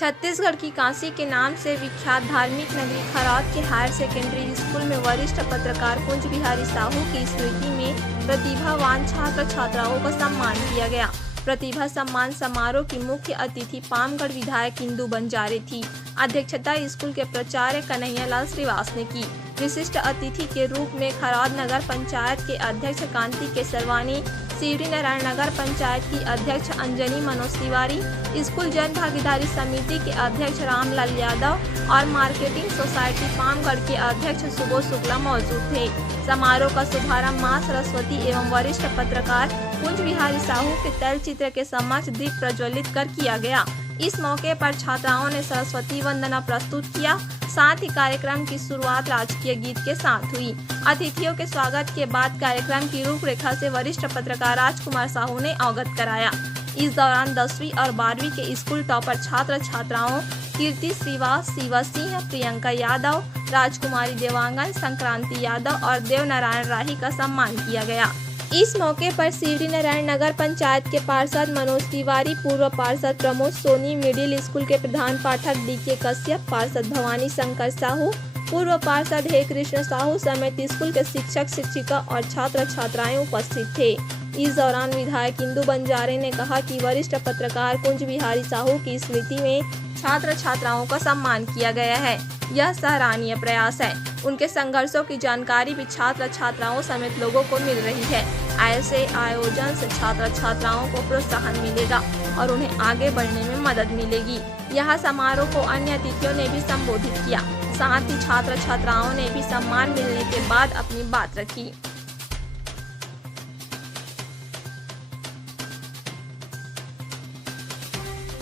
छत्तीसगढ़ की काशी के नाम से विख्यात धार्मिक नगरी खरौद के हायर सेकेंडरी स्कूल में वरिष्ठ पत्रकार कुंज बिहारी साहू की स्मृति में प्रतिभावान छात्र छात्राओं का सम्मान किया गया। प्रतिभा सम्मान समारोह की मुख्य अतिथि पामगढ़ विधायक इंदु बंजारे थी। अध्यक्षता स्कूल के प्राचार्य कन्हैया लाल श्रीवास ने की। विशिष्ट अतिथि के रूप में खरौद नगर पंचायत के अध्यक्ष कांति केसरवानी, शिवरी नारायण नगर पंचायत की अध्यक्ष अंजनी मनोज तिवारी, स्कूल जन भागीदारी समिति के अध्यक्ष रामलाल यादव और मार्केटिंग सोसाइटी पामगढ़ के अध्यक्ष सुबोध शुक्ला मौजूद थे। समारोह का शुभारंभ मां सरस्वती एवं वरिष्ठ पत्रकार कुंज बिहारी साहू के तैलचित्र के समक्ष दीप प्रज्वलित कर किया गया। इस मौके पर छात्राओं ने सरस्वती वंदना प्रस्तुत किया। साथ ही कार्यक्रम की शुरुआत राजकीय गीत के साथ हुई। अतिथियों के स्वागत के बाद कार्यक्रम की रूपरेखा से वरिष्ठ पत्रकार राजकुमार साहू ने अवगत कराया। इस दौरान 10वीं और 12वीं के स्कूल टॉपर छात्र छात्राओं कीर्ति श्रीवास, शिवा सिंह, प्रियंका यादव, राजकुमारी देवांगन, संक्रांति यादव और देवनारायण राही का सम्मान किया गया। इस मौके पर शिवरी नारायण नगर पंचायत के पार्षद मनोज तिवारी, पूर्व पार्षद प्रमोद सोनी, मिडिल स्कूल के प्रधान पाठक डी.के. कश्यप, पार्षद भवानी शंकर साहू, पूर्व पार्षद हे कृष्ण साहू समेत स्कूल के शिक्षक शिक्षिका और छात्र छात्राएं उपस्थित थे। इस दौरान विधायक इंदु बंजारे ने कहा कि वरिष्ठ पत्रकार कुंज बिहारी साहू की स्मृति में छात्र छात्राओं का सम्मान किया गया है। यह सराहनीय प्रयास है। उनके संघर्षों की जानकारी भी छात्र छात्राओं समेत लोगों को मिल रही है। ऐसे आयोजन से छात्र छात्राओं को प्रोत्साहन मिलेगा और उन्हें आगे बढ़ने में मदद मिलेगी। यहाँ समारोह को अन्य अतिथियों ने भी संबोधित किया। साथ ही छात्र छात्राओं ने भी सम्मान मिलने के बाद अपनी बात रखी।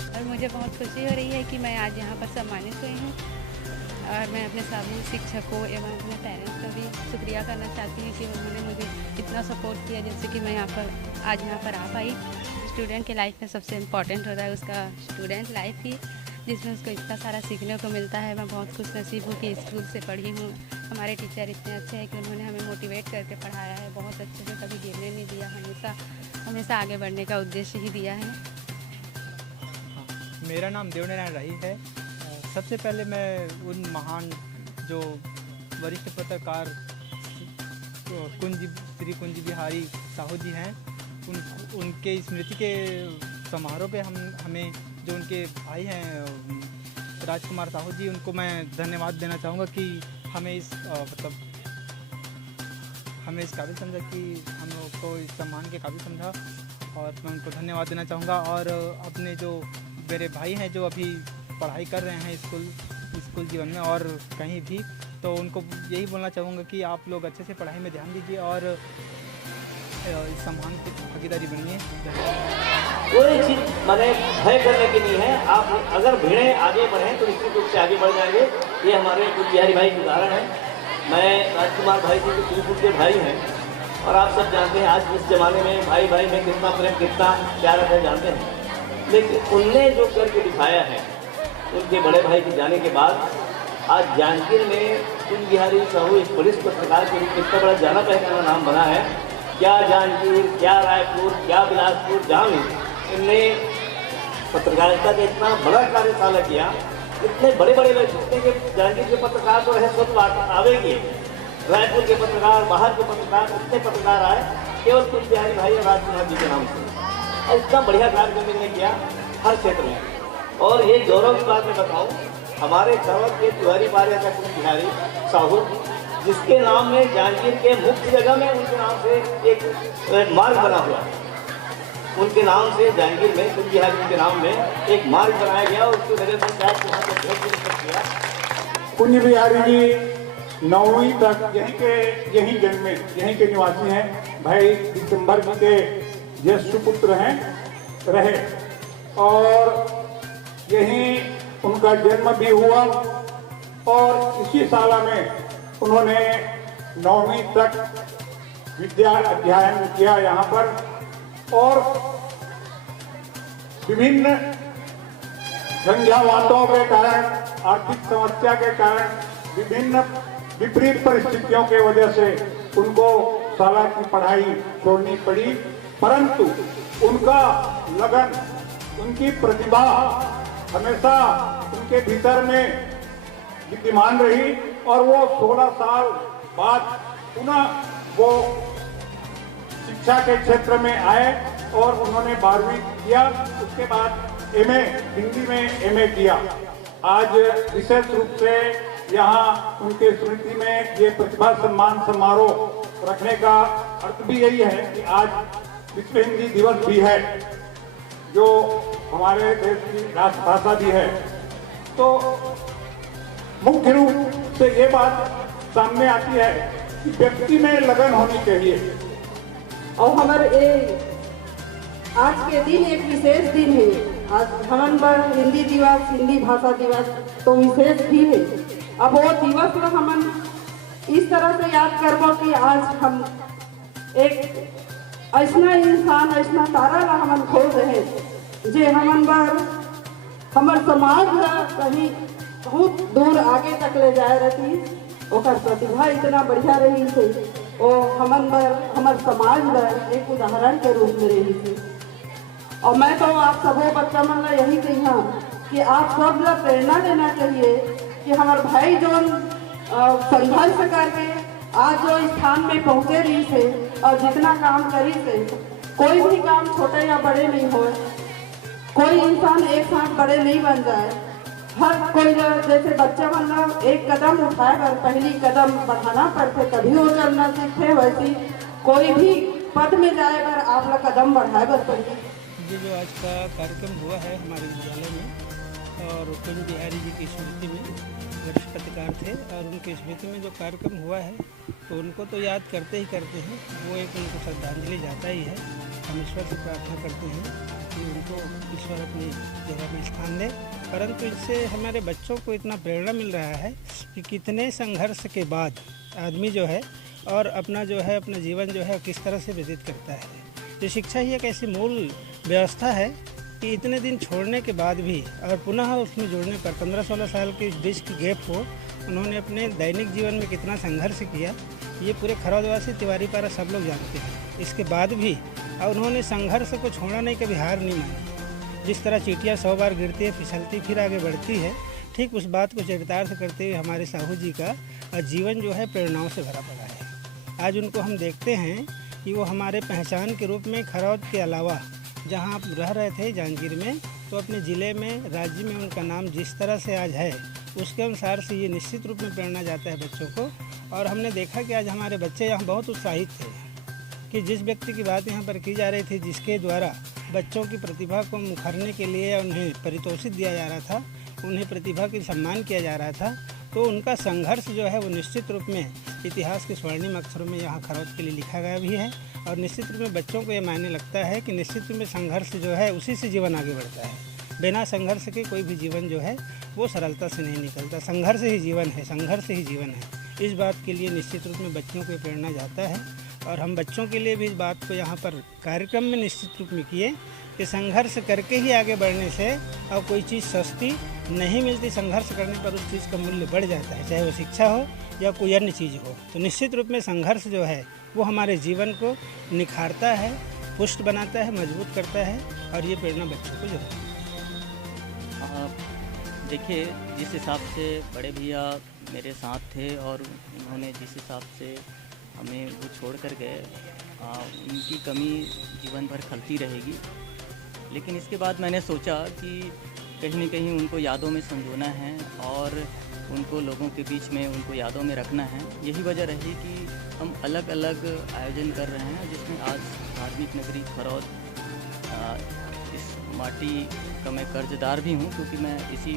और मुझे बहुत खुशी हो रही है कि मैं आज यहाँ पर सम्मानित हुई हूँ और मैं अपने सभी शिक्षकों एवं अपने पेरेंट्स का भी शुक्रिया करना चाहती हूँ कि उन्होंने मुझे इतना सपोर्ट किया जिससे कि मैं आज यहाँ पर आ पाई। स्टूडेंट के लाइफ में सबसे इम्पॉर्टेंट होता है उसका स्टूडेंट लाइफ ही, जिसमें उसको इतना सारा सीखने को मिलता है। मैं बहुत खुश नसीब हूँ कि स्कूल से पढ़ी हूँ। हमारे टीचर इतने अच्छे हैं कि उन्होंने हमें मोटिवेट करके पढ़ाया है, बहुत अच्छे से, कभी गिरने नहीं दिया, हमेशा आगे बढ़ने का उद्देश्य ही दिया है। मेरा नाम देवनारायण राही है। सबसे पहले मैं उन महान जो वरिष्ठ पत्रकार श्री कुंज बिहारी साहू जी हैं, उनके स्मृति के समारोह पे हमें जो उनके भाई हैं राजकुमार साहू जी, उनको मैं धन्यवाद देना चाहूँगा कि हमें इस काबिल समझा, कि हम लोग को इस सम्मान के काबिल समझा, और मैं उनको धन्यवाद देना चाहूँगा। और अपने जो मेरे भाई हैं जो अभी पढ़ाई कर रहे हैं स्कूल जीवन में और कहीं भी, तो उनको यही बोलना चाहूँगा कि आप लोग अच्छे से पढ़ाई में ध्यान दीजिए और इस सम्मान की भागीदारी बनिए। कोई चीज़ मैंने भय करने की नहीं है। आप अगर भिड़े आगे बढ़ें तो निश्चित रूप से आगे बढ़ जाएंगे। ये हमारे कुंज बिहारी भाई के उदाहरण है। मैं राजकुमार भाई जी के 3 फुट के भाई हैं और आप सब जानते हैं आज इस ज़माने में भाई भाई में कितना प्रेम, कितना प्यार है, जानते हैं। लेकिन उनने जो करके दिखाया है, उनके बड़े भाई के जाने के बाद आज जांजगीर में कुंज बिहारी साहू इस पुलिस पत्रकार के लिए कितना बड़ा जाना पहचाना नाम बना है। क्या जांजगीर, क्या रायपुर, क्या बिलासपुर, जहाँ भी इनने पत्रकारिता का इतना बड़ा कार्यशाला किया, इतने बड़े बड़े लोग सोचते हैं कि जांजगीर के पत्रकार तो रहे स्वतः आवेगी, रायपुर के पत्रकार, बाहर के पत्रकार, इतने पत्रकार आए केवल कुंज बिहारी भाई और राजकुमार जी के नाम से। इतना बढ़िया कार्यक्रम इन्होंने किया हर क्षेत्र में। और ये गौरव की बात मैं बताऊँ, हमारे खरौद के तिवारी पारिया का कुंज बिहारी साहू, जिसके नाम में जांजगीर के मुख्य जगह में उनके नाम से एक मार्ग बना हुआ है। उनके नाम से जांजगीर में कुंज बिहारी के नाम में एक मार्ग बनाया गया और उसको नगर पंचायत के हाथ में किया। कुंज बिहारी जी 9वीं तक यहीं जन्मे, यहीं के निवासी हैं। भाई दिसंबर जी के ज्येष्ठ पुत्र हैं रहे और यहीं उनका जन्म भी हुआ और इसी शाला में उन्होंने 9वीं तक विद्या अध्ययन किया यहाँ पर और विभिन्न झंझावातों के कारण, आर्थिक समस्या के कारण, विभिन्न विपरीत परिस्थितियों के वजह से उनको शाला की पढ़ाई छोड़नी पड़ी, परंतु उनका लगन, उनकी प्रतिभा हमेशा उनके भीतर में विद्यमान रही और वो 16 साल बाद पुनः वो शिक्षा के क्षेत्र में आए और उन्होंने 12वीं किया। उसके बाद एमए, हिंदी में एमए किया। आज विशेष रूप से यहाँ उनके स्मृति में ये प्रतिभा सम्मान समारोह रखने का अर्थ भी यही है कि आज विश्व हिंदी दिवस भी है, जो हमारे देश की राष्ट्रभाषा भी है। तो मुख्य रूप से ये बात सामने आती है कि व्यक्ति में लगन होनी चाहिए। और हमारे आज के दिन एक विशेष दिन है। आज हमन बर हिंदी दिवस, हिंदी भाषा दिवस तो विशेष भी है। अब वो दिवस में हमन इस तरह से याद करबो कि आज हम एक ऐसा इंसान, ऐसा तारा ला हमन खोल रहे जे हमन बर हमार समाज ला कहीं बहुत दूर आगे तक ले जाए रही। ओकर प्रतिभा इतना बढ़िया रही थी, वो हमन बर हमार समाज बर एक उदाहरण के रूप में रही थी। और मैं तो आप सबों बच्चा मन ला यही कही कि आप सब ला प्रेरणा देना चाहिए कि हमारे भाई जो संघर्ष करके आज जो स्थान में पहुँचे रही थे और जितना काम करी थे, कोई भी काम छोटे या बड़े नहीं हो, कोई इंसान एक साथ बड़े नहीं बन जाए। हर कोई जैसे बच्चा मन एक कदम उठाए पर पहली कदम बढ़ाना पड़ते तभी वो चलना सीखे, वैसी कोई भी पद में जाए पर आप लोग कदम बढ़ाए पर पड़े। ये जो आज का कार्यक्रम हुआ है हमारे विद्यालय में और कुंज बिहारी जी की स्मृति में, वरिष्ठ पत्रकार थे और उनकी स्मृति में जो कार्यक्रम हुआ है तो उनको तो याद करते ही करते हैं, वो एक उनको श्रद्धांजलि जाता ही है। हम ईश्वर से प्रार्थना करते हैं कि उनको ईश्वर अपनी जगह में स्थान दे। परंतु इससे हमारे बच्चों को इतना प्रेरणा मिल रहा है कि कितने संघर्ष के बाद आदमी जो है और अपना जो है अपना जीवन जो है किस तरह से व्यतीत करता है। तो शिक्षा ही एक ऐसी मूल व्यवस्था है कि इतने दिन छोड़ने के बाद भी और पुनः उसमें जुड़ने पर 15-16 साल के बीच की गैप हो, उन्होंने अपने दैनिक जीवन में कितना संघर्ष किया, ये पूरे खरौदवासी तिवारी पारा सब लोग जानते हैं। इसके बाद भी और उन्होंने संघर्ष को छोड़ा नहीं, कभी हार नहीं मानी। जिस तरह चींटियाँ 100 बार गिरती है, फिसलती फिर आगे बढ़ती है, ठीक उस बात को चरितार्थ करते हुए हमारे साहू जी का जीवन जो है प्रेरणाओं से भरा पड़ा है। आज उनको हम देखते हैं कि वो हमारे पहचान के रूप में खरौद के अलावा जहाँ आप रह रहे थे जांजगीर में, तो अपने ज़िले में, राज्य में उनका नाम जिस तरह से आज है उसके अनुसार से ये निश्चित रूप में प्रेरणा जाता है बच्चों को। और हमने देखा कि आज हमारे बच्चे यहाँ बहुत उत्साहित थे कि जिस व्यक्ति की बात यहाँ पर की जा रही थी, जिसके द्वारा बच्चों की प्रतिभा को मुखरने के लिए उन्हें पारितोषिक दिया जा रहा था, उन्हें प्रतिभा की सम्मान किया जा रहा था, तो उनका संघर्ष जो है वो निश्चित रूप में इतिहास के स्वर्णिम अक्षरों में यहाँ खरौद के लिए लिखा गया भी है। और निश्चित रूप में बच्चों को ये मायने लगता है कि निश्चित रूप में संघर्ष जो है उसी से जीवन आगे बढ़ता है। बिना संघर्ष के कोई भी जीवन जो है वो सरलता से नहीं निकलता। संघर्ष ही जीवन है, संघर्ष ही जीवन है। इस बात के लिए निश्चित रूप में बच्चों को प्रेरणा जाता है और हम बच्चों के लिए भी इस बात को यहाँ पर कार्यक्रम में निश्चित रूप में किए कि संघर्ष करके ही आगे बढ़ने से और कोई चीज़ सस्ती नहीं मिलती। संघर्ष करने पर उस चीज़ का मूल्य बढ़ जाता है, चाहे वो शिक्षा हो या कोई अन्य चीज़ हो। तो निश्चित रूप में संघर्ष जो है वो हमारे जीवन को निखारता है, पुष्ट बनाता है, मजबूत करता है और ये प्रेरणा बच्चों को जरूर। देखिए, जिस हिसाब से बड़े भैया मेरे साथ थे और उन्होंने जिस हिसाब से हमें वो छोड़ कर गए, उनकी कमी जीवन भर खलती रहेगी। लेकिन इसके बाद मैंने सोचा कि कहीं न कहीं उनको यादों में संजोना है और उनको लोगों के बीच में उनको यादों में रखना है। यही वजह रही कि हम अलग अलग आयोजन कर रहे हैं, जिसमें आज धार्मिक नगरी खरौद, इस माटी का मैं कर्जदार भी हूँ क्योंकि मैं इसी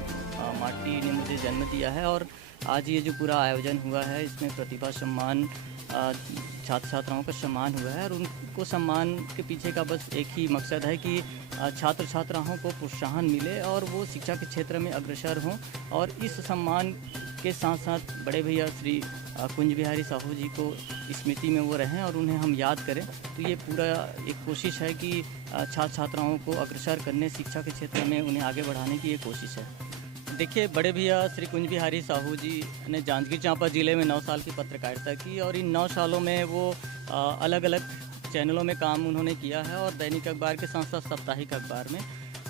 माटी ने मुझे जन्म दिया है। और आज ये जो पूरा आयोजन हुआ है इसमें प्रतिभा सम्मान, छात्र छात्राओं का सम्मान हुआ है और उनको सम्मान के पीछे का बस एक ही मकसद है कि छात्र छात्राओं को प्रोत्साहन मिले और वो शिक्षा के क्षेत्र में अग्रसर हों। और इस सम्मान के साथ साथ बड़े भैया श्री कुंज बिहारी साहू जी को स्मृति में वो रहें और उन्हें हम याद करें। तो ये पूरा एक कोशिश है कि छात्र छात्राओं को अग्रसर करने, शिक्षा के क्षेत्र में उन्हें आगे बढ़ाने की एक कोशिश है। देखिए, बड़े भैया श्री कुंज बिहारी साहू जी ने जांजगीर चांपा ज़िले में 9 साल की पत्रकारिता की और इन 9 सालों में वो अलग अलग चैनलों में काम उन्होंने किया है और दैनिक अखबार के साथ साथ साप्ताहिक अखबार में।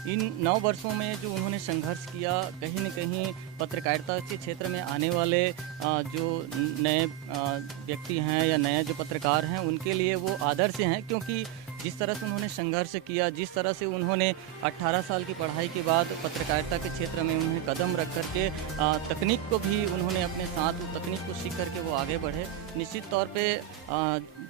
इन 9 वर्षों में जो उन्होंने संघर्ष किया, कहीं न कहीं पत्रकारिता के क्षेत्र में आने वाले जो नए व्यक्ति हैं या नए जो पत्रकार हैं उनके लिए वो आदर्श हैं, क्योंकि जिस तरह से उन्होंने संघर्ष किया, जिस तरह से उन्होंने 18 साल की पढ़ाई के बाद पत्रकारिता के क्षेत्र में उन्होंने कदम रख करके तकनीक को भी उन्होंने अपने साथ तकनीक को सीख करके वो आगे बढ़े। निश्चित तौर पे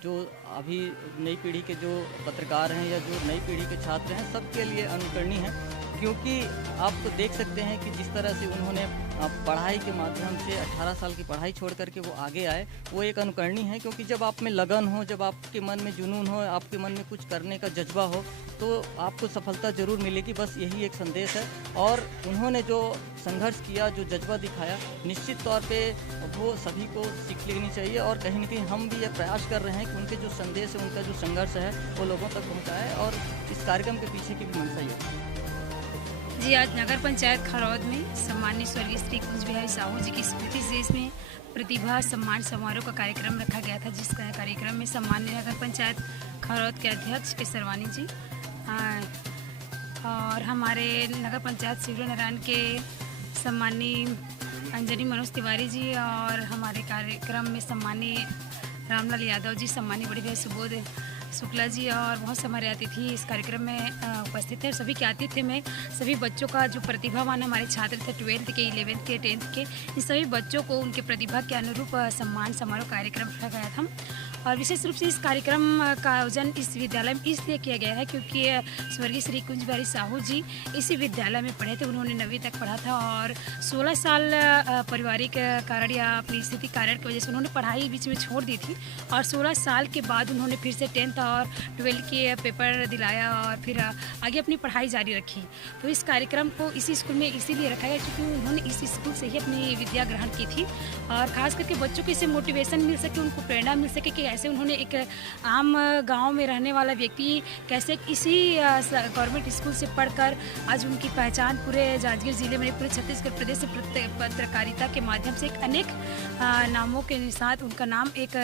जो अभी नई पीढ़ी के जो पत्रकार हैं या जो नई पीढ़ी के छात्र हैं सबके लिए अनुकरणीय है, क्योंकि आप देख सकते हैं कि जिस तरह से उन्होंने पढ़ाई के माध्यम से 18 साल की पढ़ाई छोड़ करके वो आगे आए, वो एक अनुकरणीय है। क्योंकि जब आप में लगन हो, जब आपके मन में जुनून हो, आपके मन में कुछ करने का जज्बा हो, तो आपको सफलता ज़रूर मिलेगी। बस यही एक संदेश है। और उन्होंने जो संघर्ष किया, जो जज्बा दिखाया, निश्चित तौर पे वो सभी को सीख लेनी चाहिए। और कहीं न कहीं हम भी ये प्रयास कर रहे हैं कि उनके जो संदेश है, उनका जो संघर्ष है वो लोगों तक पहुँचाए। और इस कार्यक्रम के पीछे की भी मंशा ही है। जी, आज नगर पंचायत खरौद में सम्मानित स्वर्गीय श्री कुंज बिहारी साहू जी की स्मृति से इसमें प्रतिभा सम्मान समारोह का कार्यक्रम रखा गया था, जिस कार्यक्रम में सम्मानित नगर पंचायत खरौद के अध्यक्ष केसरवानी जी और हमारे नगर पंचायत शिवरो नारायण के सम्मानीय अंजनी मनोज तिवारी जी और हमारे कार्यक्रम में सम्मानीय रामलाल यादव जी, सम्मानीय बड़े भाई सुबोध शुक्ला जी और बहुत से हमारे अतिथि इस कार्यक्रम में उपस्थित हैं। सभी के आतिथ्य में सभी बच्चों का जो प्रतिभावान हमारे छात्र थे 12th के, 11th के, 10th के, इन सभी बच्चों को उनके प्रतिभा के अनुरूप सम्मान समारोह कार्यक्रम रखा गया था। और विशेष रूप से इस कार्यक्रम का आयोजन इस विद्यालय में इसलिए किया गया है क्योंकि स्वर्गीय श्री कुंज बिहारी साहू जी इसी विद्यालय में पढ़े थे। उन्होंने 9वीं तक पढ़ा था और 16 साल पारिवारिक कारण या अपनी स्थिति कारण की वजह से उन्होंने पढ़ाई बीच में छोड़ दी थी। और 16 साल के बाद उन्होंने फिर से 10th और 12th के पेपर दिलाया और फिर आगे अपनी पढ़ाई जारी रखी। तो इस कार्यक्रम को इसी स्कूल में इसीलिए रखा गया क्योंकि उन्होंने इस स्कूल से ही अपनी विद्या ग्रहण की थी और ख़ास करके बच्चों को इससे मोटिवेशन मिल सके, उनको प्रेरणा मिल सके कि ऐसे उन्होंने एक आम गांव में रहने वाला व्यक्ति कैसे इसी गवर्नमेंट स्कूल से पढ़कर आज उनकी पहचान पूरे जांजगीर जिले में, पूरे छत्तीसगढ़ प्रदेश से पत्रकारिता के माध्यम से एक अनेक नामों के साथ उनका नाम एक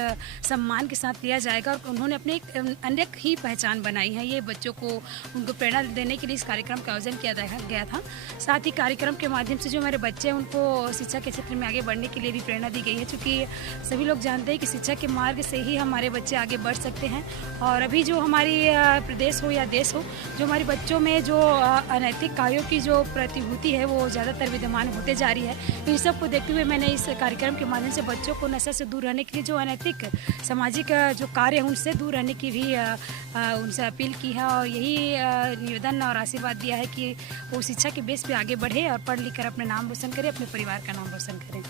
सम्मान के साथ लिया जाएगा। और उन्होंने अपने एक अनेक ही पहचान बनाई है। ये बच्चों को उनको प्रेरणा देने के लिए इस कार्यक्रम का आयोजन किया गया था। साथ ही कार्यक्रम के माध्यम से जो हमारे बच्चे हैं उनको शिक्षा के क्षेत्र में आगे बढ़ने के लिए भी प्रेरणा दी गई है, क्योंकि सभी लोग जानते हैं कि शिक्षा के मार्ग से ही हमारे बच्चे आगे बढ़ सकते हैं। और अभी जो हमारी प्रदेश हो या देश हो, जो हमारे बच्चों में जो अनैतिक कार्यों की जो प्रतिभूति है वो ज़्यादातर विद्यमान होते जा रही है। तो इस सब को देखते हुए मैंने इस कार्यक्रम के माध्यम से बच्चों को नशा से दूर रहने के लिए जो अनैतिक सामाजिक जो कार्य हैं उनसे दूर रहने की भी उनसे अपील की है और यही निवेदन और आशीर्वाद दिया है कि वो शिक्षा के बेस पे आगे बढ़े और पढ़ लिख कर अपना नाम रोशन करें, अपने परिवार का नाम रोशन करें।